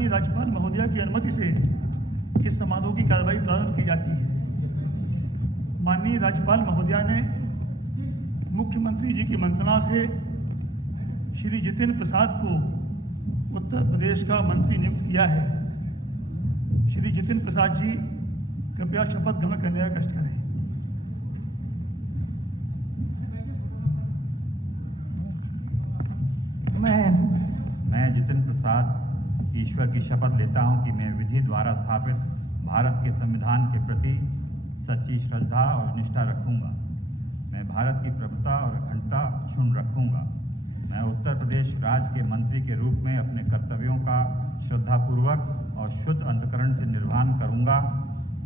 माननीय राज्यपाल महोदया की अनुमति से इस समारोह की कार्रवाई प्रारंभ की जाती है। माननीय राज्यपाल महोदया ने मुख्यमंत्री जी की मंत्रणा से श्री जितेंद्र प्रसाद को उत्तर प्रदेश का मंत्री नियुक्त किया है। श्री जितेंद्र प्रसाद जी कृपया शपथ ग्रहण करने का कष्ट करें। मैं जितेंद्र प्रसाद ईश्वर की शपथ लेता हूं कि मैं विधि द्वारा स्थापित भारत के संविधान के प्रति सच्ची श्रद्धा और निष्ठा रखूंगा। मैं भारत की प्रभुता और अखंडता अक्षुण्ण रखूंगा। मैं उत्तर प्रदेश राज्य के मंत्री के रूप में अपने कर्तव्यों का श्रद्धापूर्वक और शुद्ध अंतःकरण से निर्वहन करूंगा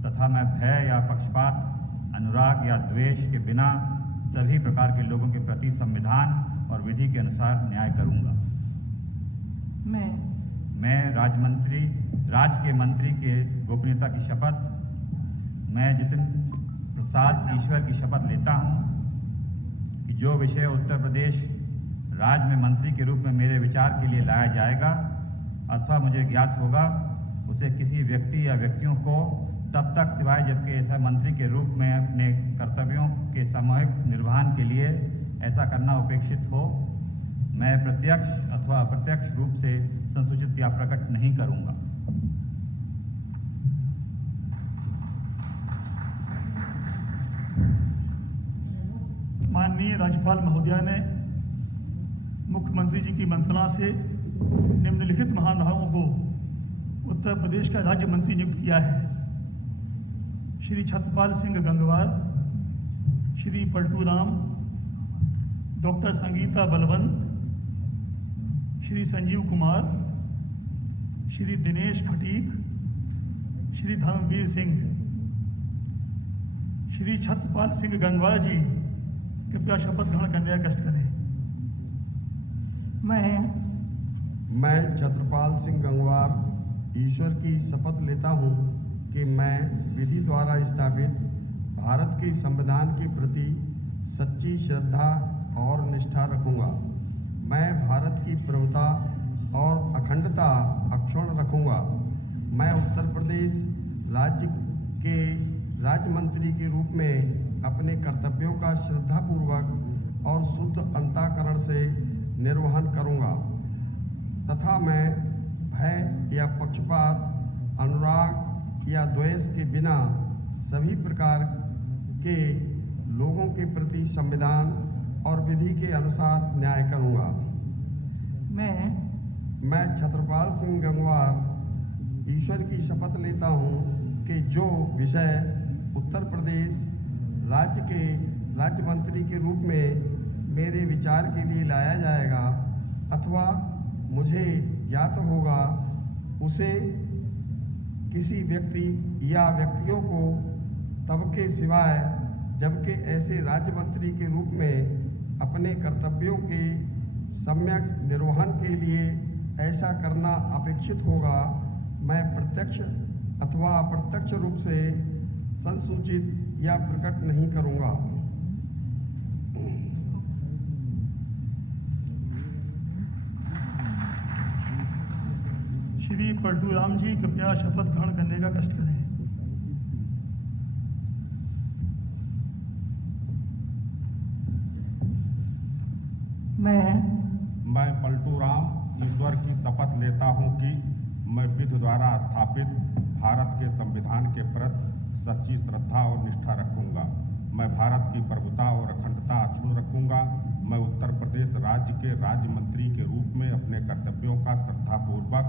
तथा मैं भय या पक्षपात, अनुराग या द्वेष के बिना सभी प्रकार के लोगों के प्रति संविधान और विधि के अनुसार न्याय करूंगा। मैं राज्य के मंत्री के गोपनीयता की शपथ। मैं जितेंद्र प्रसाद ईश्वर की शपथ लेता हूं कि जो विषय उत्तर प्रदेश राज्य में मंत्री के रूप में मेरे विचार के लिए लाया जाएगा अथवा मुझे ज्ञात होगा, उसे किसी व्यक्ति या व्यक्तियों को तब तक सिवाय जबकि ऐसा मंत्री के रूप में अपने कर्तव्यों के सामूहिक निर्वहन के लिए ऐसा करना अपेक्षित हो, मैं प्रत्यक्ष अथवा अप्रत्यक्ष रूप से संसूचित या प्रकट नहीं करूंगा। माननीय राज्यपाल महोदया ने मुख्यमंत्री जी की मंत्रणा से निम्नलिखित महानुभावों को उत्तर प्रदेश का राज्य मंत्री नियुक्त किया है। श्री छत्रपाल सिंह गंगवार, श्री पलटू राम, डॉक्टर संगीता बलवंत, श्री संजीव कुमार, श्री दिनेश खटीक, श्री धर्मवीर सिंह। श्री छत्रपाल सिंह गंगवार जी कृपया शपथ ग्रहण करने का कष्ट करें। मैं छत्रपाल सिंह गंगवार ईश्वर की शपथ लेता हूं कि मैं विधि द्वारा स्थापित भारत के संविधान के प्रति सच्ची श्रद्धा और निष्ठा रखूंगा। मैं भारत की प्रभुता और अखंडता अक्षुण्ण रखूंगा। मैं उत्तर प्रदेश राज्य के राज्य मंत्री के रूप में अपने कर्तव्यों का श्रद्धापूर्वक और शुद्ध अंतःकरण से निर्वहन करूंगा तथा मैं भय या पक्षपात, अनुराग या द्वेष के बिना सभी प्रकार के लोगों के प्रति संविधान और विधि के अनुसार न्याय करूंगा। मैं छत्रपाल सिंह गंगवार ईश्वर की शपथ लेता हूं कि जो विषय उत्तर प्रदेश राज्य के राज्य मंत्री के रूप में मेरे विचार के लिए लाया जाएगा अथवा मुझे ज्ञात होगा, उसे किसी व्यक्ति या व्यक्तियों को तब के सिवाय जबकि ऐसे राज्य मंत्री के रूप में अपने कर्तव्यों के सम्यक निर्वहन के लिए ऐसा करना अपेक्षित होगा, मैं प्रत्यक्ष अथवा अप्रत्यक्ष रूप से संसूचित या प्रकट नहीं करूंगा। श्री पलटू राम जी कृपया शपथ ग्रहण करने का कष्ट करें। मैं पलटू राम ईश्वर की शपथ लेता हूं कि मैं विधि द्वारा स्थापित भारत के संविधान के प्रति सच्ची श्रद्धा और निष्ठा रखूंगा। मैं भारत की प्रभुता और अखंडता अक्षुण्ण रखूंगा। मैं उत्तर प्रदेश राज्य के राज्य मंत्री के रूप में अपने कर्तव्यों का श्रद्धापूर्वक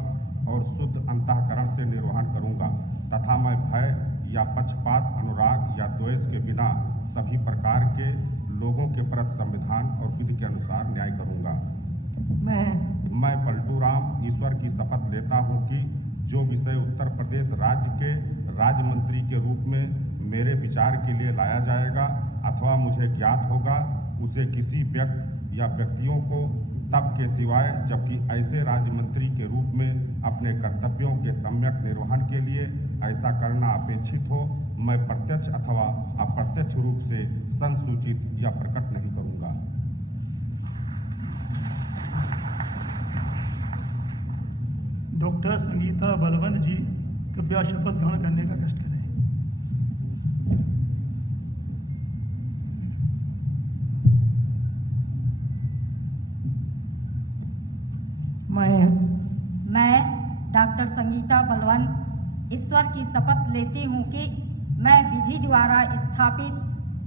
और शुद्ध अंतःकरण से निर्वहन करूंगा तथा मैं भय या पक्षपात, अनुराग या द्वेष के बिना सभी प्रकार के लोगों के प्रति संविधान और विधि के अनुसार न्याय करूंगा। मैं पलटू राम ईश्वर की शपथ लेता हूं कि जो विषय उत्तर प्रदेश राज्य के राज्य मंत्री के रूप में मेरे विचार के लिए लाया जाएगा अथवा मुझे ज्ञात होगा, उसे किसी व्यक्ति या व्यक्तियों को तब के सिवाय जबकि ऐसे राज्य मंत्री के रूप में अपने कर्तव्यों के सम्यक निर्वहन के लिए ऐसा करना अपेक्षित हो, मैं प्रत्यक्ष अथवा अप्रत्यक्ष रूप से संसूचित या प्रकट नहीं करूंगा। डॉक्टर संगीता बलवंत जी कृपया शपथ ग्रहण करने का कष्ट करें। मैं डॉक्टर संगीता बलवंत ईश्वर की शपथ लेती हूँ कि मैं विधि द्वारा स्थापित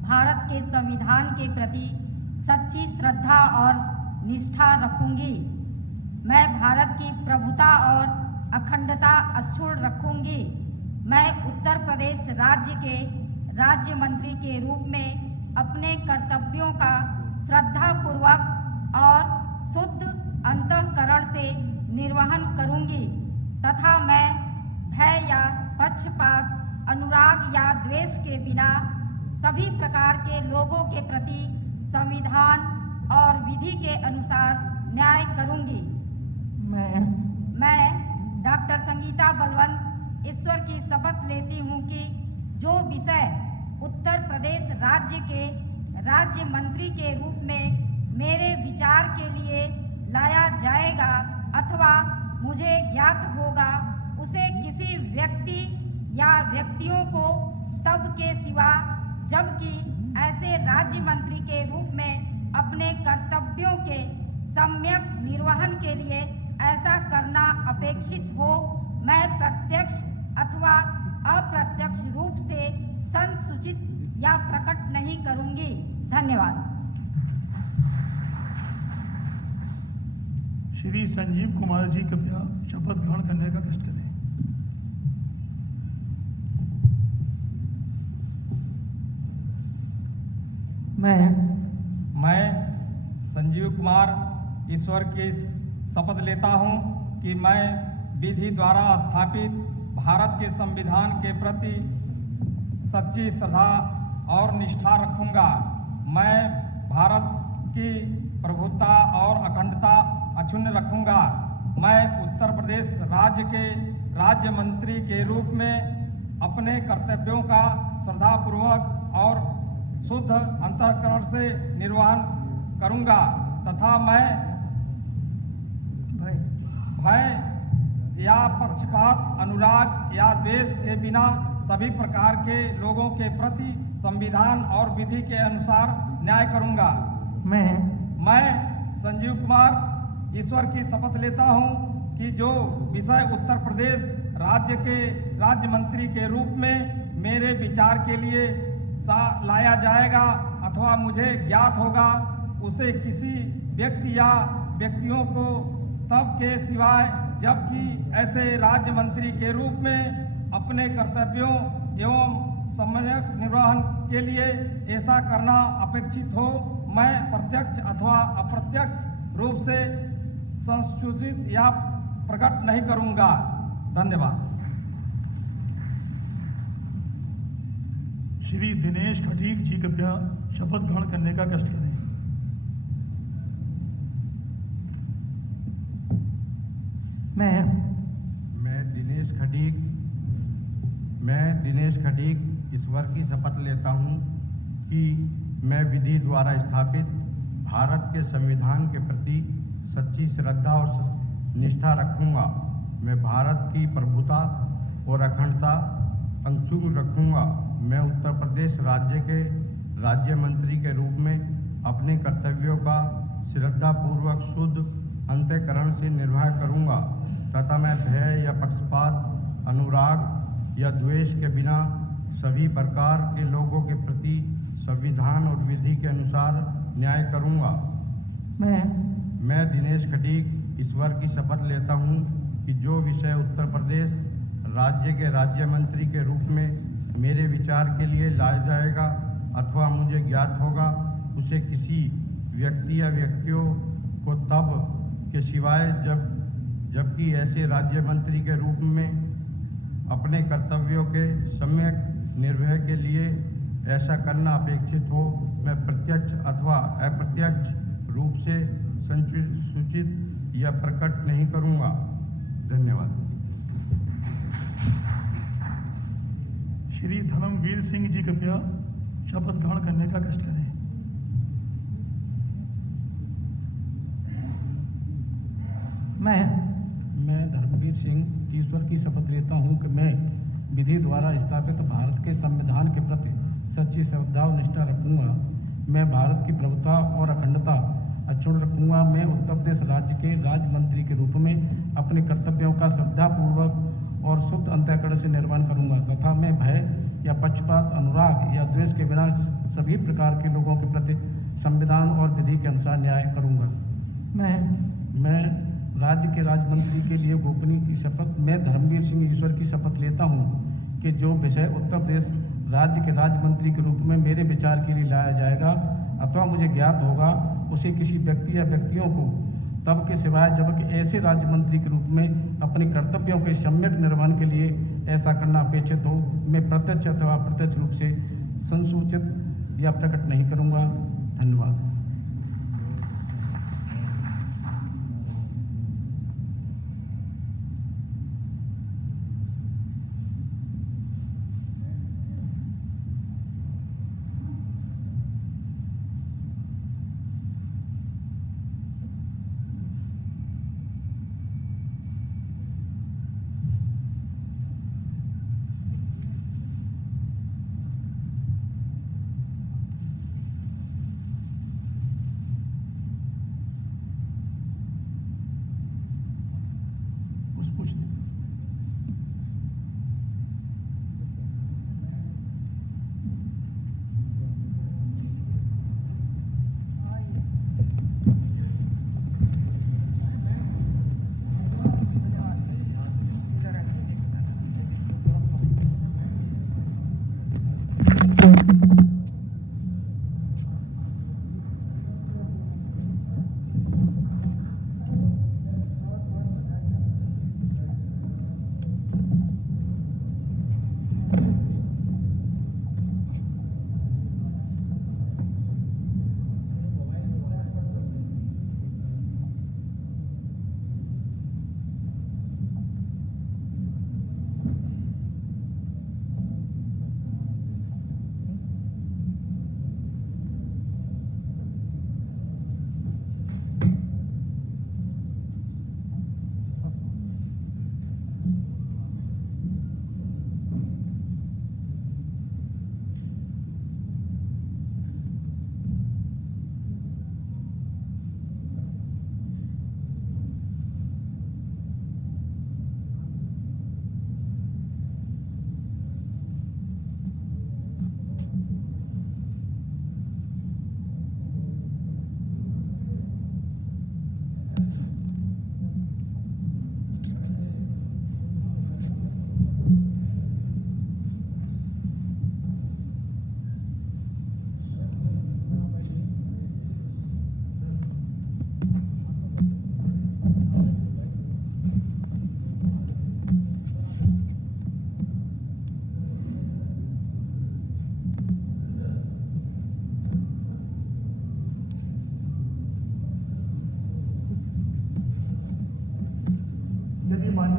भारत के संविधान के प्रति सच्ची श्रद्धा और निष्ठा रखूंगी। मैं भारत की प्रभुता और अखंडता अक्षुण्ण रखूंगी। मैं उत्तर प्रदेश राज्य के राज्य मंत्री के रूप में अपने कर्तव्यों का श्रद्धापूर्वक और शुद्ध अंतःकरण से निर्वहन करूंगी तथा मैं भय या पक्षपात, अनुराग या द्वेष के बिना सभी प्रकार के लोगों के प्रति संविधान और विधि के अनुसार न्याय करूंगी। मैं डॉक्टर संगीता बलवंत ईश्वर की शपथ लेती हूँ कि जो विषय उत्तर प्रदेश राज्य के राज्य मंत्री के रूप में मेरे विचार के लिए लाया जाएगा अथवा मुझे ज्ञात होगा, उसे किसी व्यक्ति या व्यक्तियों को तब के सिवा जबकि ऐसे राज्य मंत्री के रूप में अपने कर्तव्यों के सम्यक निर्वहन के लिए ऐसा करना अपेक्षित हो, मैं प्रत्यक्ष अथवा अप्रत्यक्ष रूप से संसूचित या प्रकट नहीं करूंगी। धन्यवाद। श्री संजीव कुमार जी कृपया शपथ ग्रहण करने का कष्ट करें। मैं संजीव कुमार ईश्वर की शपथ लेता हूं कि मैं विधि द्वारा स्थापित भारत के संविधान के प्रति सच्ची श्रद्धा और निष्ठा रखूंगा। मैं भारत की प्रभुता और अखंडता अक्षुण्ण रखूंगा। मैं उत्तर प्रदेश राज्य के राज्य मंत्री के रूप में अपने कर्तव्यों का श्रद्धापूर्वक और शुद्ध अंतःकरण से निर्वहन करूंगा तथा मैं भय या पक्षपात, अनुराग या द्वेष के बिना सभी प्रकार के लोगों के प्रति संविधान और विधि के अनुसार न्याय करूंगा। मैं संजीव कुमार ईश्वर की शपथ लेता हूं कि जो विषय उत्तर प्रदेश राज्य के राज्य मंत्री के रूप में मेरे विचार के लिए लाया जाएगा अथवा मुझे ज्ञात होगा, उसे किसी व्यक्ति या व्यक्तियों को तब के सिवाय जबकि ऐसे राज्य मंत्री के रूप में अपने कर्तव्यों एवं सम्यक निर्वहन के लिए ऐसा करना अपेक्षित हो, मैं प्रत्यक्ष अथवा अप्रत्यक्ष रूप से संसूचित या प्रकट नहीं करूंगा। धन्यवाद। श्री दिनेश खटीक जी कृपया शपथ ग्रहण करने का कष्ट करें। मैं दिनेश खटीक ईश्वर की शपथ लेता हूं कि मैं विधि द्वारा स्थापित भारत के संविधान के प्रति सच्ची श्रद्धा और निष्ठा रखूंगा। मैं भारत की प्रभुता और अखंडता अक्षुण्ण रखूंगा। मैं उत्तर प्रदेश राज्य के राज्य मंत्री के रूप में अपने कर्तव्यों का श्रद्धापूर्वक शुद्ध अंतःकरण से निर्वाह करूंगा तथा मैं भय या पक्षपात, अनुराग या द्वेष के बिना सभी प्रकार के लोगों के प्रति संविधान और विधि के अनुसार न्याय करूंगा। मैं दिनेश खटीक ईश्वर की शपथ लेता हूं कि जो विषय उत्तर प्रदेश राज्य के राज्य मंत्री के रूप में मेरे विचार के लिए लाया जाएगा अथवा मुझे ज्ञात होगा, उसे किसी व्यक्ति या व्यक्तियों को तब के सिवाय जबकि ऐसे राज्य मंत्री के रूप में अपने कर्तव्यों के सम्यक निर्वह के लिए ऐसा करना अपेक्षित हो, मैं प्रत्यक्ष अथवा अप्रत्यक्ष रूप से संसूचित या प्रकट नहीं करूंगा। धन्यवाद। श्री धर्मवीर सिंह जी कृपया शपथ ग्रहण करने का कष्ट करें। मैं धर्मवीर सिंह ईश्वर की शपथ लेता हूं कि मैं विधि द्वारा स्थापित भारत के संविधान के प्रति सच्ची श्रद्धा और निष्ठा रखूंगा। मैं भारत की प्रभुता और अखंडता अक्षुण्ण रखूंगा। मैं उत्तर प्रदेश राज्य के राज्य मंत्री के रूप में अपने कर्तव्यों का श्रद्धापूर्वक और शुद्ध अंतःकरण से निर्वहन करूंगा तथा मैं भय या पक्षपात, अनुराग या द्वेष के बिना सभी प्रकार के लोगों के प्रति संविधान और विधि के अनुसार न्याय करूंगा। मैं राज्य के राज्य मंत्री के लिए गोपनीय की शपथ मैं धर्मवीर सिंह ईश्वर की शपथ लेता हूं कि जो विषय उत्तर प्रदेश राज्य के राज्य मंत्री के रूप में मेरे विचार के लिए लाया जाएगा अथवा मुझे ज्ञात होगा उसे किसी व्यक्ति या व्यक्तियों को तब के सिवाय जबकि ऐसे राज्य मंत्री के रूप में अपने कर्तव्यों के सम्यक निर्वहन के लिए ऐसा करना अपेक्षित हो, मैं प्रत्यक्ष अथवा अप्रत्यक्ष रूप से संसूचित या प्रकट नहीं करूंगा। धन्यवाद।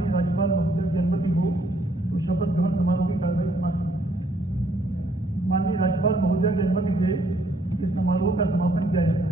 राज्यपाल महोदय की अनुमति हो तो शपथ ग्रहण समारोह की कार्रवाई समाप्त। माननीय राज्यपाल महोदय की अनुमति से इस समारोह का समापन किया जाता है।